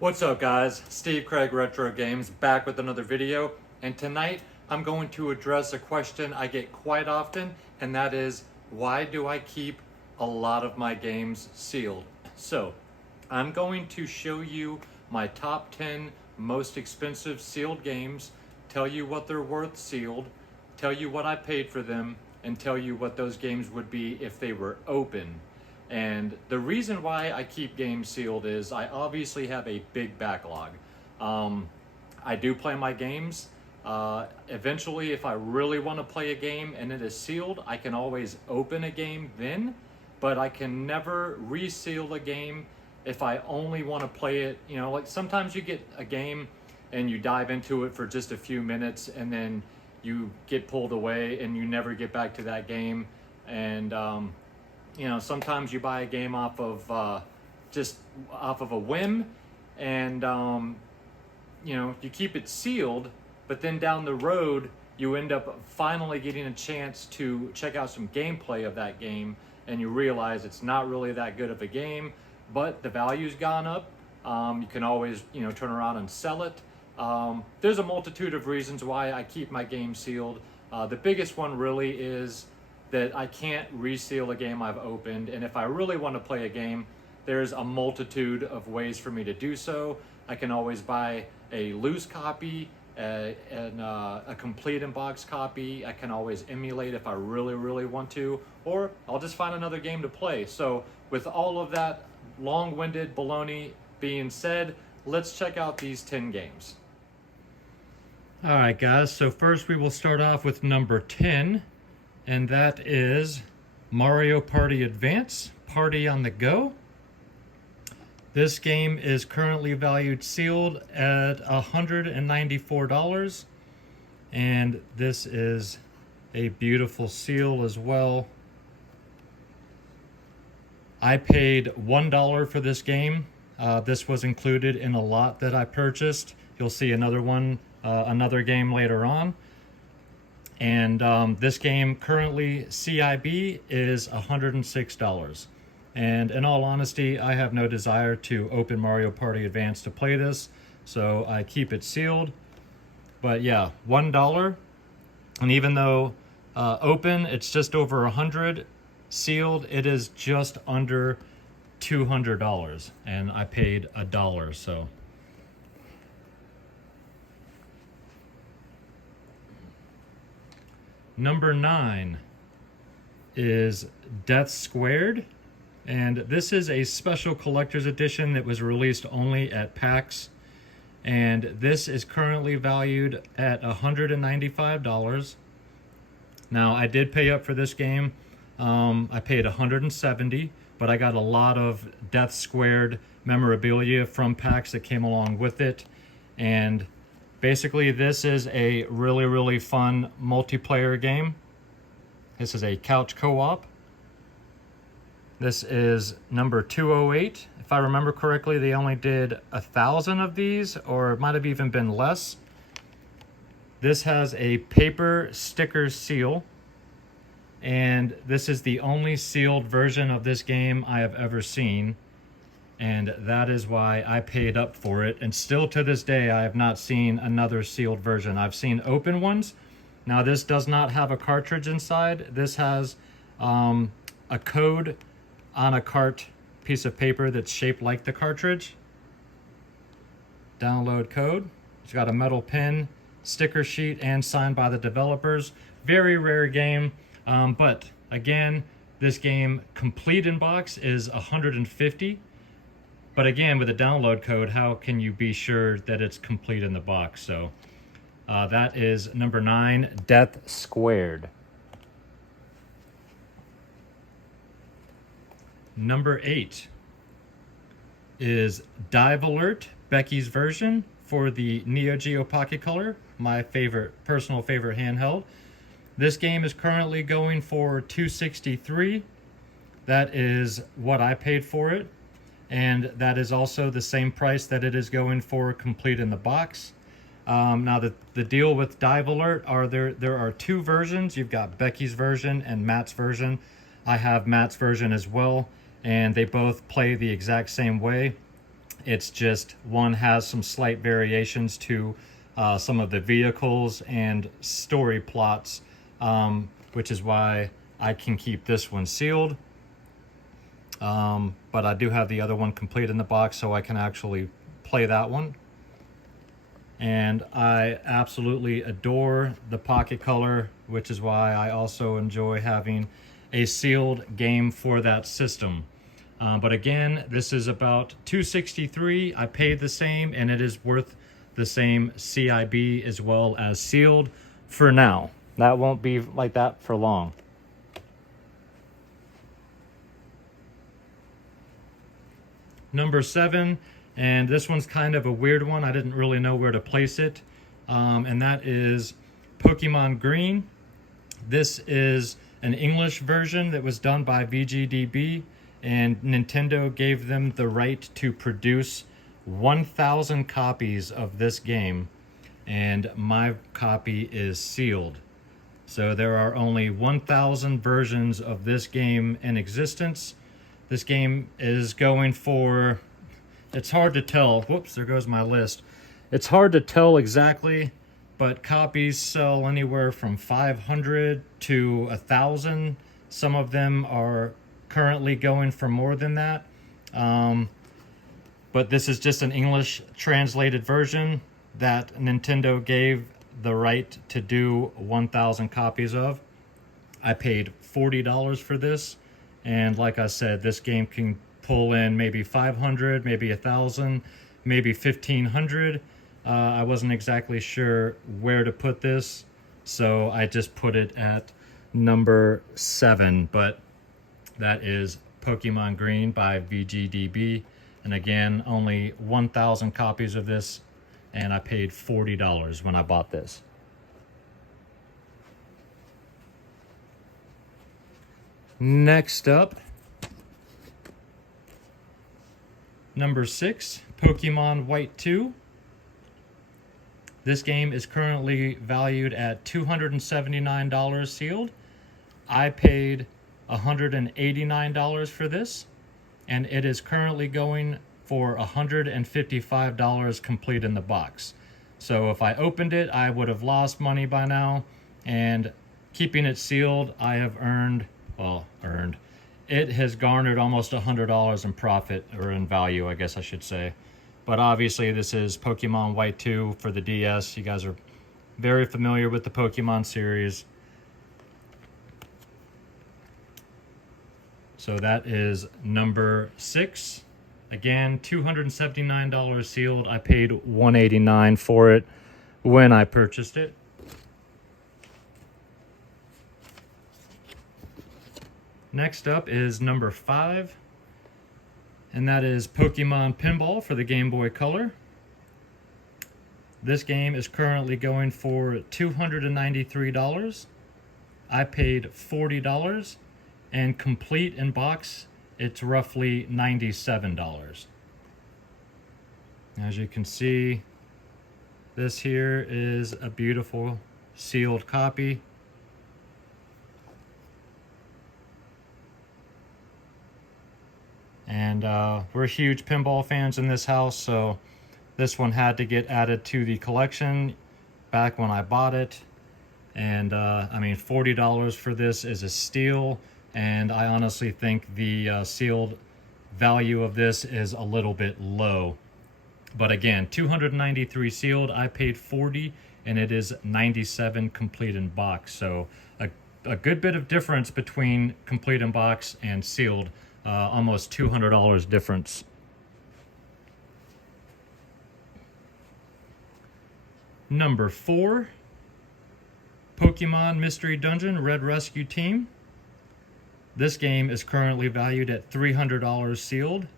What's up guys, Steve Craig Retro Games back with another video, and tonight I'm going to address a question I get quite often, and that is, why do I keep a lot of my games sealed? So I'm going to show you my top 10 most expensive sealed games, tell you what they're worth sealed, tell you what I paid for them, and tell you what those games would be if they were open. And the reason why I keep games sealed is I obviously have a big backlog. I do play my games. Eventually, if I really want to play a game and it is sealed, I can always open a game then, but I can never reseal a game if I only want to play it. You know, like sometimes you get a game and you dive into it for just a few minutes and then you get pulled away and you never get back to that game. And you know, sometimes you buy a game off of just off of a whim, and you know, you keep it sealed, but then down the road you end up finally getting a chance to check out some gameplay of that game, and you realize it's not really that good of a game, but the value's gone up. You can always, you know, turn around and sell it. There's a multitude of reasons why I keep my game sealed. The biggest one really is that I can't reseal a game I've opened, and if I really want to play a game, there's a multitude of ways for me to do so. I can always buy a loose copy, a complete in-box copy. I can always emulate if I really want to, or I'll just find another game to play. So with all of that long-winded baloney being said, let's check out these 10 games. All right guys, so first we will start off with number 10. And that is Mario Party Advance, Party on the Go. This game is currently valued sealed at $194, and this is a beautiful seal as well. I paid $1 for this game. This was included in a lot that I purchased. You'll see another one, another game later on. And this game currently CIB is $106. And in all honesty, I have no desire to open Mario Party Advance to play this, so I keep it sealed. But yeah, $1. And even though open it's just over $100, sealed it is just under $200, and I paid $1. So number 9 is Death Squared, and this is a special collector's edition that was released only at PAX, and this is currently valued at $195. Now, I did pay up for this game. I paid $170, but I got a lot of Death Squared memorabilia from PAX that came along with it, and basically, this is a really fun multiplayer game. This is a couch co-op. This is number 208. If I remember correctly, they only did 1,000 of these, or it might have even been less. This has a paper sticker seal, and this is the only sealed version of this game I have ever seen. And that is why I paid up for it. And still to this day, I have not seen another sealed version. I've seen open ones. Now, this does not have a cartridge inside. This has a code on a piece of paper that's shaped like the cartridge. Download code. It's got a metal pin, sticker sheet, and signed by the developers. Very rare game. But again, this game complete in box is $150. But again, with a download code, how can you be sure that it's complete in the box? So that is number 9, Death Squared. Number 8 is Dive Alert, Becky's version for the Neo Geo Pocket Color, my personal favorite handheld. This game is currently going for $263. That is what I paid for it. And that is also the same price that it is going for complete in the box. Now the deal with Dive Alert are there are 2 versions. You've got Becky's version and Matt's version. I have Matt's version as well, and they both play the exact same way. It's just one has some slight variations to some of the vehicles and story plots, which is why I can keep this one sealed. But I do have the other one complete in the box, so I can actually play that one. And I absolutely adore the pocket color, which is why I also enjoy having a sealed game for that system. But again, this is about $263. I paid the same, and it is worth the same CIB as well as sealed for now. That won't be like that for long. Number 7, and this one's kind of a weird one. I didn't really know where to place it, and that is Pokemon Green. This is an English version that was done by VGDB, and Nintendo gave them the right to produce 1,000 copies of this game, and my copy is sealed. So there are only 1,000 versions of this game in existence. This game is going for, it's hard to tell. Whoops, there goes my list. It's hard to tell exactly, but copies sell anywhere from 500 to 1,000. Some of them are currently going for more than that. But this is just an English translated version that Nintendo gave the right to do 1,000 copies of. I paid $40 for this. And like I said, this game can pull in maybe 500, maybe 1,000, maybe 1,500. I wasn't exactly sure where to put this, so I just put it at number 7. But that is Pokemon Green by VGDB. And again, only 1,000 copies of this, and I paid $40 when I bought this. Next up, number 6, Pokemon White 2. This game is currently valued at $279 sealed. I paid $189 for this, and it is currently going for $155 complete in the box. So if I opened it, I would have lost money by now, and keeping it sealed, I have earned, it has garnered almost $100 in profit, or in value, I guess I should say. But obviously this is Pokemon White 2 for the DS. You guys are very familiar with the Pokemon series. So that is number 6. Again, $279 sealed. I paid $189 for it when I purchased it. Next up is number 5, and that is Pokemon Pinball for the Game Boy Color. This game is currently going for $293. I paid $40, and complete in box, it's roughly $97. As you can see, this here is a beautiful sealed copy. And we're huge pinball fans in this house, so this one had to get added to the collection back when I bought it. And I mean, $40 for this is a steal, and I honestly think the sealed value of this is a little bit low. But again, $293 sealed, I paid $40, and it is $97 complete in box. So a good bit of difference between complete in box and sealed. Almost $200 difference. Number 4, Pokemon Mystery Dungeon Red Rescue Team. This game is currently valued at $300 sealed.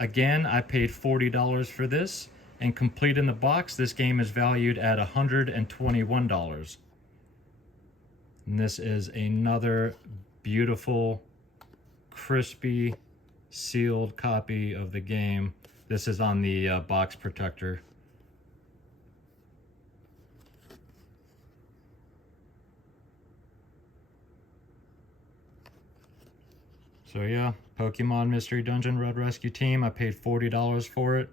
Again, I paid $40 for this, and complete in the box, this game is valued at $121. And this is another beautiful, crispy, sealed copy of the game. This is on the box protector. So yeah, Pokemon Mystery Dungeon Red Rescue Team. I paid $40 for it.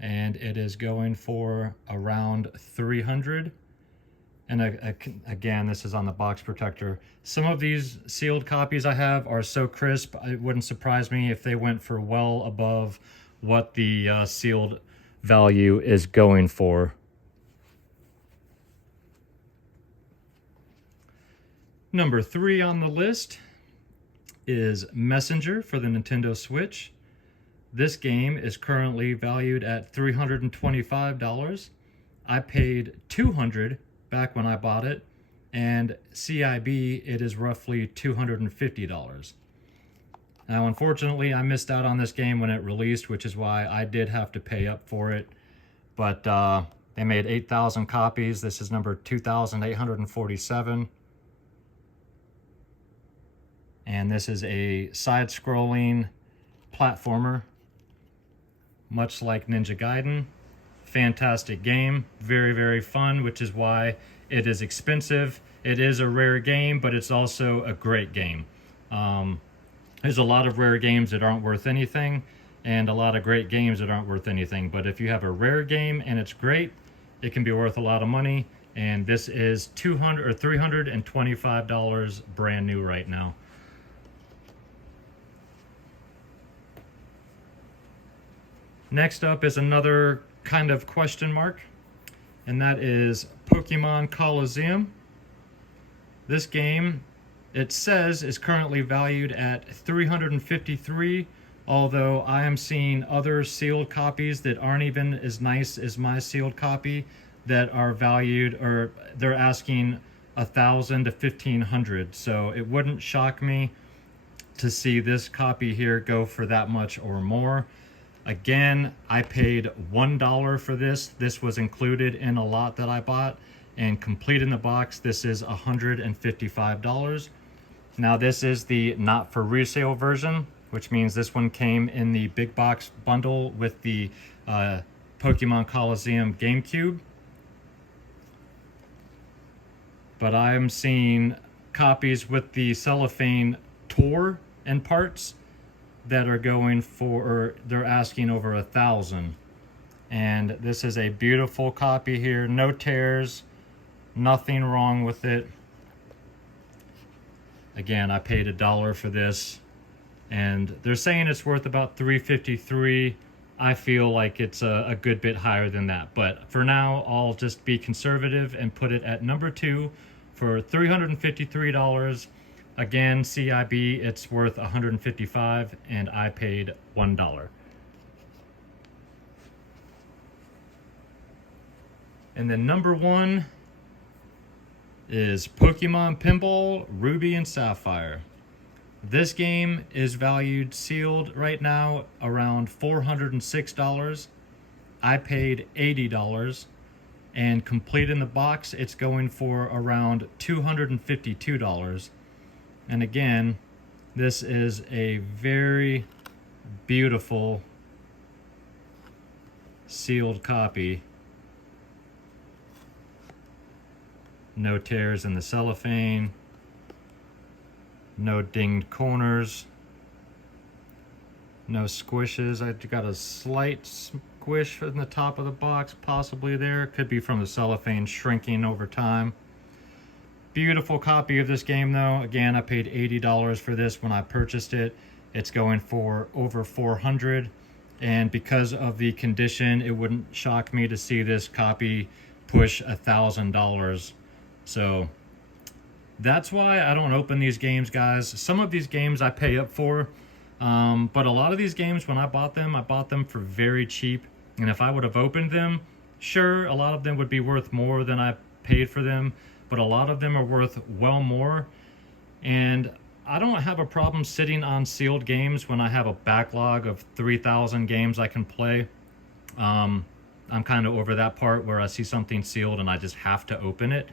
and it is going for around 300. And again, this is on the box protector. Some of these sealed copies I have are so crisp, it wouldn't surprise me if they went for well above what the sealed value is going for. Number 3 on the list is Messenger for the Nintendo Switch. This game is currently valued at $325. I paid $200 back when I bought it, and CIB it is roughly $250. Now unfortunately I missed out on this game when it released, which is why I did have to pay up for it, but they made 8,000 copies. This is number 2,847, and this is a side-scrolling platformer much like Ninja Gaiden. Fantastic game, very, very fun, which is why it is expensive. It is a rare game, but it's also a great game. There's a lot of rare games that aren't worth anything, and a lot of great games that aren't worth anything. But if you have a rare game and it's great, it can be worth a lot of money. And this is $200 or $325 brand new right now. Next up is another kind of question mark, and that is Pokemon Colosseum. This game, it says, is currently valued at $353, although I am seeing other sealed copies that aren't even as nice as my sealed copy that are valued, or they're asking $1,000 to $1,500. So it wouldn't shock me to see this copy here go for that much or more. Again, I paid $1 for this. This was included in a lot that I bought, and complete in the box, this is $155. Now this is the not for resale version, which means this one came in the big box bundle with the Pokemon Colosseum GameCube. But I am seeing copies with the cellophane tour and parts that are going for, or they're asking over $1,000. And this is a beautiful copy here, no tears, nothing wrong with it. Again, I paid $1 for this, and they're saying it's worth about $353. I feel like it's a good bit higher than that, but for now I'll just be conservative and put it at number 2 for $353. Again, CIB, it's worth $155, and I paid $1. And then number 1 is Pokemon Pinball Ruby and Sapphire. This game is valued sealed right now around $406. I paid $80, and complete in the box, it's going for around $252. And again, this is a very beautiful sealed copy. No tears in the cellophane, no dinged corners, no squishes. I got a slight squish in the top of the box, possibly there. Could be from the cellophane shrinking over time. Beautiful copy of this game though. Again, I paid $80 for this when I purchased it. It's going for over $400, and because of the condition, it wouldn't shock me to see this copy push $1,000. So that's why I don't open these games, guys. Some of these games I pay up for, but a lot of these games, when I bought them for very cheap, and if I would have opened them, sure, a lot of them would be worth more than I paid for them, but a lot of them are worth well more. And I don't have a problem sitting on sealed games when I have a backlog of 3,000 games I can play. I'm kind of over that part where I see something sealed and I just have to open it.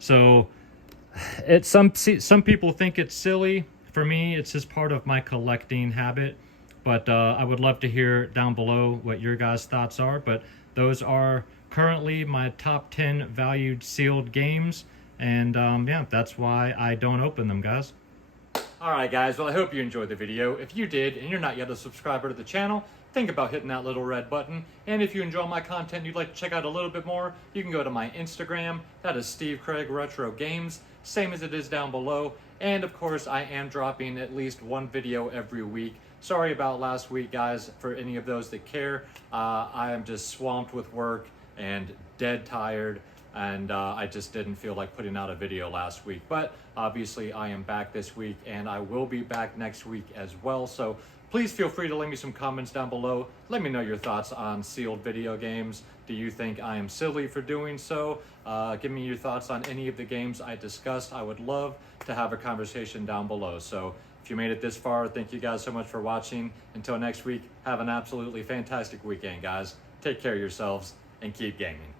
So some people think it's silly. For me, it's just part of my collecting habit. But I would love to hear down below what your guys' thoughts are. But those are currently my top 10 valued sealed games. And yeah, that's why I don't open them, guys. Alright guys, well I hope you enjoyed the video. If you did and you're not yet a subscriber to the channel, think about hitting that little red button. And if you enjoy my content and you'd like to check out a little bit more, you can go to my Instagram. That is Steve Craig Retro Games, same as it is down below. And of course, I am dropping at least one video every week. Sorry about last week, guys, for any of those that care. I am just swamped with work and dead tired, and I just didn't feel like putting out a video last week. But obviously I am back this week, and I will be back next week as well. So please feel free to leave me some comments down below. Let me know your thoughts on sealed video games. Do you think I am silly for doing so? Give me your thoughts on any of the games I discussed. I would love to have a conversation down below. So if you made it this far, thank you guys so much for watching. Until next week, have an absolutely fantastic weekend, guys. Take care of yourselves and keep gaming.